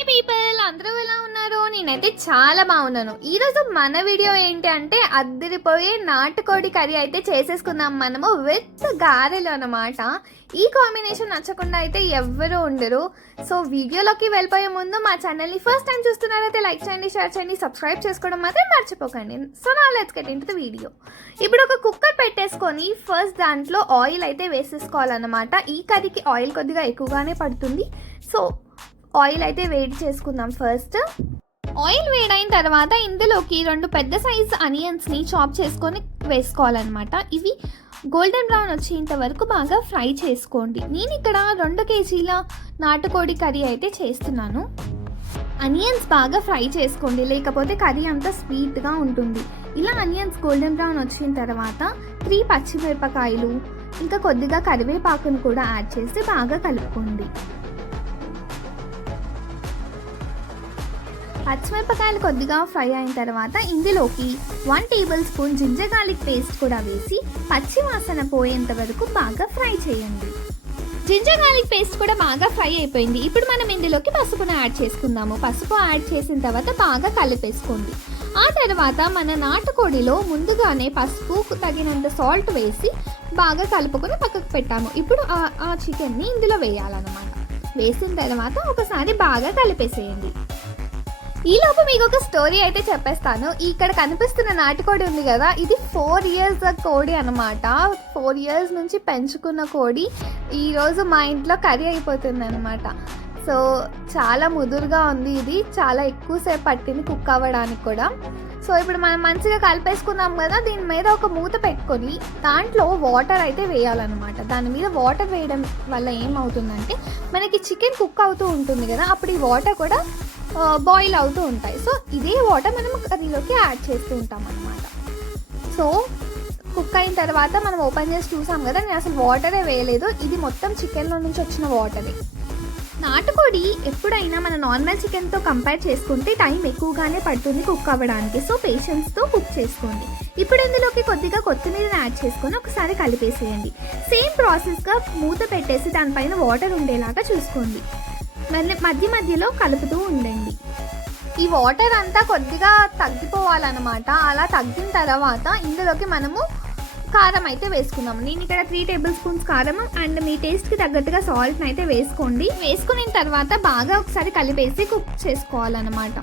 హే people, అందరూ ఎలా ఉన్నారు? నేనైతే చాలా బాగున్నాను. ఈరోజు మన వీడియో ఏంటి అంటే అద్దరిపోయే నాటుకోడి కర్రీ అయితే చేసేసుకుందాం మనము విత్ గారెలు అన్నమాట. ఈ కాంబినేషన్ నచ్చకుండా అయితే ఎవ్వరూ ఉండరు. సో వీడియోలోకి వెళ్ళిపోయే ముందు మా ఛానల్ని ఫస్ట్ టైం చూస్తున్నారైతే లైక్ చేయండి, షేర్ చేయండి, సబ్స్క్రైబ్ చేసుకోవడం మాత్రం మర్చిపోకండి. సో నా let's get into the video. ఇప్పుడు ఒక కుక్కర్ పెట్టేసుకొని ఫస్ట్ దాంట్లో ఆయిల్ అయితే వేసేసుకోవాలన్నమాట. ఈ కర్రీకి ఆయిల్ కొద్దిగా ఎక్కువగానే పడుతుంది. సో ఆయిల్ అయితే వేడి చేసుకుందాం. ఫస్ట్ ఆయిల్ వేడైన తర్వాత ఇందులోకి 2 పెద్ద సైజ్ ఆనియన్స్ని చాప్ చేసుకొని వేసుకోవాలన్నమాట. ఇవి గోల్డెన్ బ్రౌన్ వచ్చేంత వరకు బాగా ఫ్రై చేసుకోండి. నేను ఇక్కడ 2 కేజీల నాటుకోడి కర్రీ అయితే చేస్తున్నాను. ఆనియన్స్ బాగా ఫ్రై చేసుకోండి, లేకపోతే కర్రీ అంతా స్వీట్గా ఉంటుంది. ఇలా ఆనియన్స్ గోల్డెన్ బ్రౌన్ వచ్చిన తర్వాత 3 పచ్చిమిరపకాయలు ఇంకా కొద్దిగా కరివేపాకును కూడా యాడ్ చేసి బాగా కలుపుకోండి. పచ్చిమిరపకాయలు కొద్దిగా ఫ్రై అయిన తర్వాత ఇందులోకి 1 tablespoon ginger garlic paste కూడా వేసి పచ్చి వాసన పోయేంత వరకు బాగా ఫ్రై చేయండి. జింజర్ గార్లిక్ పేస్ట్ కూడా బాగా ఫ్రై అయిపోయింది. ఇప్పుడు మనం ఇందులోకి పసుపును యాడ్ చేసుకుందాము. పసుపు యాడ్ చేసిన తర్వాత బాగా కలిపేసుకోండి. ఆ తర్వాత మన నాటుకోడిలో ముందుగానే పసుపు తగినంత సాల్ట్ వేసి బాగా కలుపుకొని పక్కకు పెట్టాము. ఇప్పుడు ఆ చికెన్ని ఇందులో వేయాలన్నమాట. వేసిన తర్వాత ఒకసారి బాగా కలిపేసేయండి. ఈలోపు మీకు ఒక స్టోరీ అయితే చెప్పేస్తాను. ఇక్కడ కనిపిస్తున్న నాటుకోడి ఉంది కదా, ఇది 4 ఇయర్స్ కోడి అనమాట. 4 ఇయర్స్ నుంచి పెంచుకున్న కోడి ఈరోజు మా ఇంట్లో కర్రీ అయిపోతుంది అనమాట. సో చాలా ముదురుగా ఉంది. ఇది చాలా ఎక్కువసేపు పట్టింది కుక్ అవ్వడానికి కూడా. సో ఇప్పుడు మనం మంచిగా కలిపేసుకున్నాం కదా, దీని మీద ఒక మూత పెట్టుకొని దాంట్లో వాటర్ అయితే వేయాలన్నమాట. దాని మీద వాటర్ వేయడం వల్ల ఏమవుతుందంటే మనకి చికెన్ కుక్ అవుతూ ఉంటుంది కదా, అప్పుడు ఈ వాటర్ కూడా బాయిల్ అవుతూ ఉంటాయి. సో ఇదే వాటర్ మనం కర్రీలోకి యాడ్ చేస్తూ ఉంటాం అన్నమాట. సో కుక్ అయిన తర్వాత మనం ఓపెన్ చేసి చూసాం కదా, నేను అసలు వాటరే వేయలేదు. ఇది మొత్తం చికెన్లో నుంచి వచ్చిన వాటరే. నాటుకోడి ఎప్పుడైనా మన నార్మల్ చికెన్తో కంపేర్ చేసుకుంటే టైం ఎక్కువగానే పడుతుంది కుక్ అవ్వడానికి. సో పేషెన్స్తో కుక్ చేసుకోండి. ఇప్పుడు ఇందులోకి కొద్దిగా కొత్తిమీరని యాడ్ చేసుకొని ఒకసారి కలిపేసేయండి. సేమ్ ప్రాసెస్గా మూత పెట్టేసి దానిపైన వాటర్ ఉండేలాగా చూసుకోండి. మధ్య మధ్యలో కలుపుతూ ఉండండి. ఈ వాటర్ అంతా కొద్దిగా తగ్గిపోవాలన్నమాట. అలా తగ్గిన తర్వాత ఇందులోకి మనము కారం అయితే వేసుకుందాము. నేను ఇక్కడ 3 టేబుల్ స్పూన్స్ కారం అండ్ మీ టేస్ట్కి తగ్గట్టుగా సాల్ట్ని అయితే వేసుకోండి. వేసుకున్న తర్వాత బాగా ఒకసారి కలిపేసి కుక్ చేసుకోవాలన్నమాట.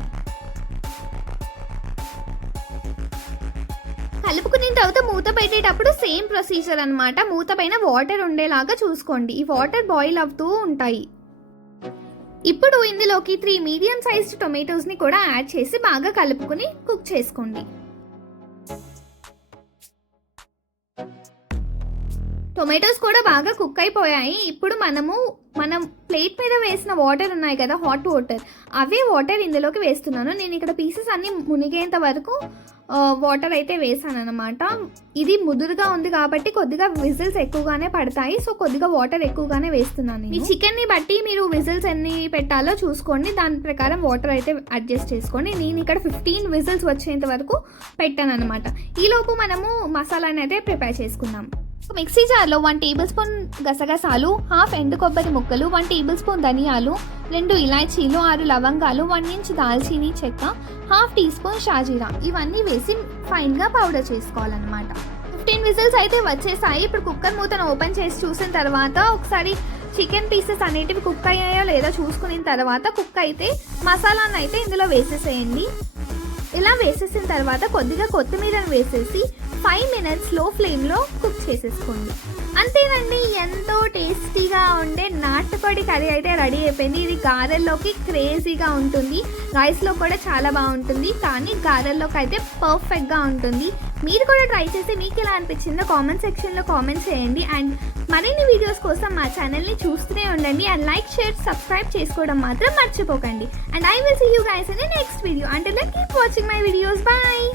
కలుపుకున్న తర్వాత మూత పెట్టేటప్పుడు సేమ్ ప్రొసీజర్ అనమాట. మూత పైన వాటర్ ఉండేలాగా చూసుకోండి. ఈ వాటర్ బాయిల్ అవుతూ ఉంటాయి. ఇప్పుడు ఇందులోకి 3 మీడియం సైజ్డ్ టొమాటోస్ని కూడా యాడ్ చేసి బాగా కలుపుకొని కుక్ చేసుకోండి. టొమాటోస్ కూడా బాగా కుక్ అయిపోయాయి. ఇప్పుడు మనం ప్లేట్ మీద వేసిన వాటర్ ఉన్నాయి కదా, హాట్ వాటర్, అవే వాటర్ ఇందులోకి వేస్తున్నాను. నేను ఇక్కడ పీసెస్ అన్ని మునిగేంత వరకు వాటర్ అయితే వేసాను అనమాట. ఇది ముదురుగా ఉంది కాబట్టి కొద్దిగా విజిల్స్ ఎక్కువగానే పడతాయి. సో కొద్దిగా వాటర్ ఎక్కువగానే వేస్తున్నాను. ఈ చికెన్ని బట్టి మీరు విజిల్స్ ఎన్ని పెట్టాలో చూసుకోండి. దాని ప్రకారం వాటర్ అయితే అడ్జస్ట్ చేసుకోండి. నేను ఇక్కడ 15 విజిల్స్ వచ్చేంత వరకు పెట్టాను అనమాట. ఈలోపు మనము మసాలాని అయితే ప్రిపేర్ చేసుకుందాం. మిక్సీ జార్లో 1 టేబుల్ స్పూన్ గసగసాలు, హాఫ్ ఎండు కొబ్బరి ముక్కలు, 1 టేబుల్ స్పూన్ ధనియాలు, 2 ఇలాచీలు, 6 లవంగాలు, 1 ఇంచ్ దాల్చీని చెక్క, హాఫ్ టీ స్పూన్ షాజీరా, ఇవన్నీ వేసి ఫైన్గా పౌడర్ చేసుకోవాలన్నమాట. 15 విజిల్స్ అయితే వచ్చేసాయి. ఇప్పుడు కుక్కర్ మూతను ఓపెన్ చేసి చూసిన తర్వాత ఒకసారి చికెన్ పీసెస్ అనేటివి కుక్ అయ్యాయో లేదో చూసుకున్న తర్వాత కుక్ అయితే మసాలాను అయితే ఇందులో వేసేసేయండి. ఇలా వేసేసిన తర్వాత కొద్దిగా కొత్తిమీరను వేసేసి 5 మినిట్స్ లో ఫ్లేమ్లో కుక్ చేసేసుకోండి. అంతేనండి, ఎంతో టేస్టీగా ఉండే నాటుకోడి కర్రీ అయితే రెడీ అయిపోయింది. ఇది గారెల్లోకి క్రేజీగా ఉంటుంది, రైస్లో కూడా చాలా బాగుంటుంది, కానీ గారెల్లోకి అయితే పర్ఫెక్ట్గా ఉంటుంది. మీరు కూడా ట్రై చేసి మీకు ఎలా అనిపించిందో కామెంట్ సెక్షన్లో కామెంట్ చేయండి. అండ్ మరిన్ని వీడియోస్ కోసం మా ఛానల్ని చూస్తూనే ఉండండి. అండ్ లైక్, షేర్, సబ్స్క్రైబ్ చేసుకోవడం మాత్రం మర్చిపోకండి. And I will see you guys in the next video. Until then, keep watching my videos. Bye.